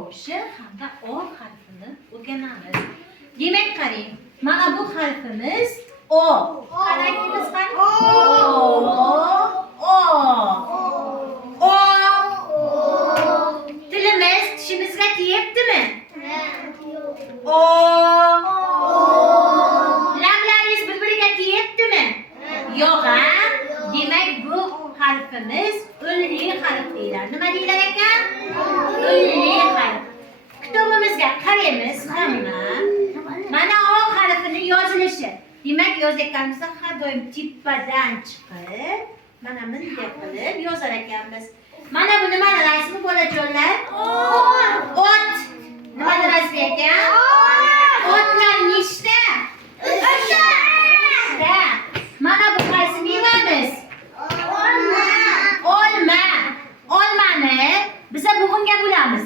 tovushi hamda O harfini o'rganamiz. Demak, qarang. Mana bu harfimiz O. Qaraymiz qani? O. Tilimiz tishimizga tegibdimi? O. Lablaringiz bir-biriga tegibdimi? Yo'q, ha? Demak, bu harfimiz o'nli harf deyiladi. Nima deyiladi ekan? O'nli harf. Kitobimizga qaraymiz hamma. Mana O harfining yozilishi. Demak, yozayotganimizda har doim tepadan chiqib, mana bunday qilib yozar ekanmiz. Mana bu nimani rasmi bolajonlar? Ot. Nimani rasmi ekan? Otlar nechta? 3ta. Mana bu qaysi mevamiz? Olma. Olmani biz bugunga bo'lamiz.